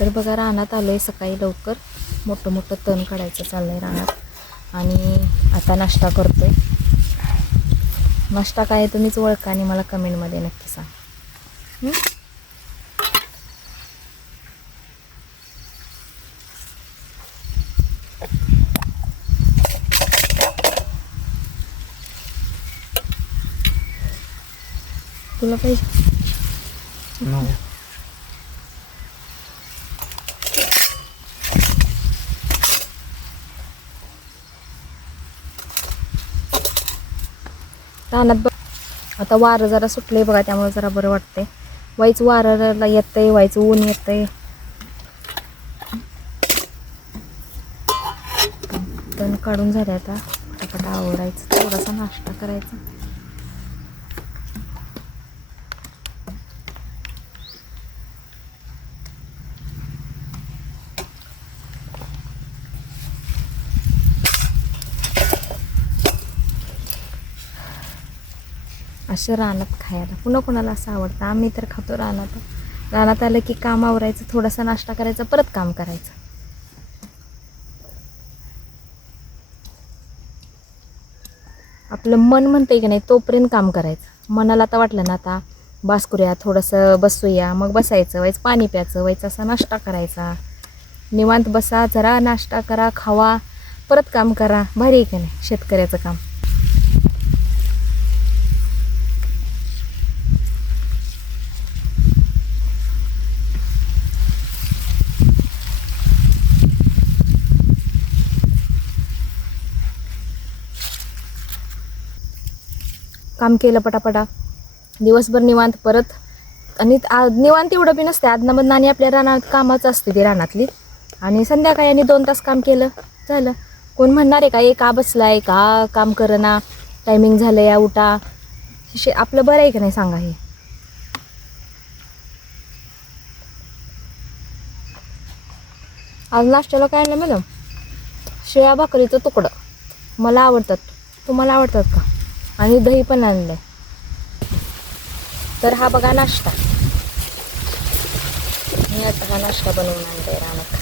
तर बघा रानात आलोय सकाळी लवकर, मोठं मोठं तण काढायचं चाललंय रानात. आणि आता नाश्ता करतोय. नाश्ता काय तुम्हीच ओळखा आणि मला कमेंटमध्ये नक्की सांग. तुला पाहिजे रानात बघ. आता वारं जरा सुटले बघा, त्यामुळे जरा बरं वाटतंय. वाईच वाराला येतंय, वाईचं ऊन येतंय. तण काढून झाले, आता पटापट आवरायचं, थोडासा नाश्ता करायचा. असं रानात खायला पुन्हा कोणाला असं आवडतं. आम्ही तर खातो रानात. रानात आलं की काम आवरायचं, थोडासा नाश्ता करायचा, परत काम करायचं. आपलं मन म्हणतंय की नाही तोपर्यंत काम करायचं. मनाला आता वाटलं ना आता बास करूया, थोडंसं बसूया, मग बसायचं, व्हायचं पाणी प्यायचं, व्हायचं असा नाश्ता करायचा. निवांत बसा, जरा नाश्ता करा, खावा, परत काम करा. भारी आहे की नाही शेतकऱ्याचं काम. काम केलं पटापटा, दिवसभर निवांत परत. आणि निवांत एवढं बी नसते, आदनामधनं आणि आपल्या रानात कामाचं असते ती रानातली. आणि संध्याकाळी आणि 2 तास काम केलं झालं. कोण म्हणणार आहे का ए का बसलाय, का काम करना, टायमिंग झालं या उठा. आपलं बरं आहे का नाही सांगा. हे आज नाश्त्याला काय आणलं मॅडम? शिळ्या भाकरीचं तुकडं. मला आवडतात, तुम्हाला आवडतात का? आणि दही पण आणलंय. तर हा बघा नाश्ता. मी आता हा नाश्ता बनवून आणलाय रानात.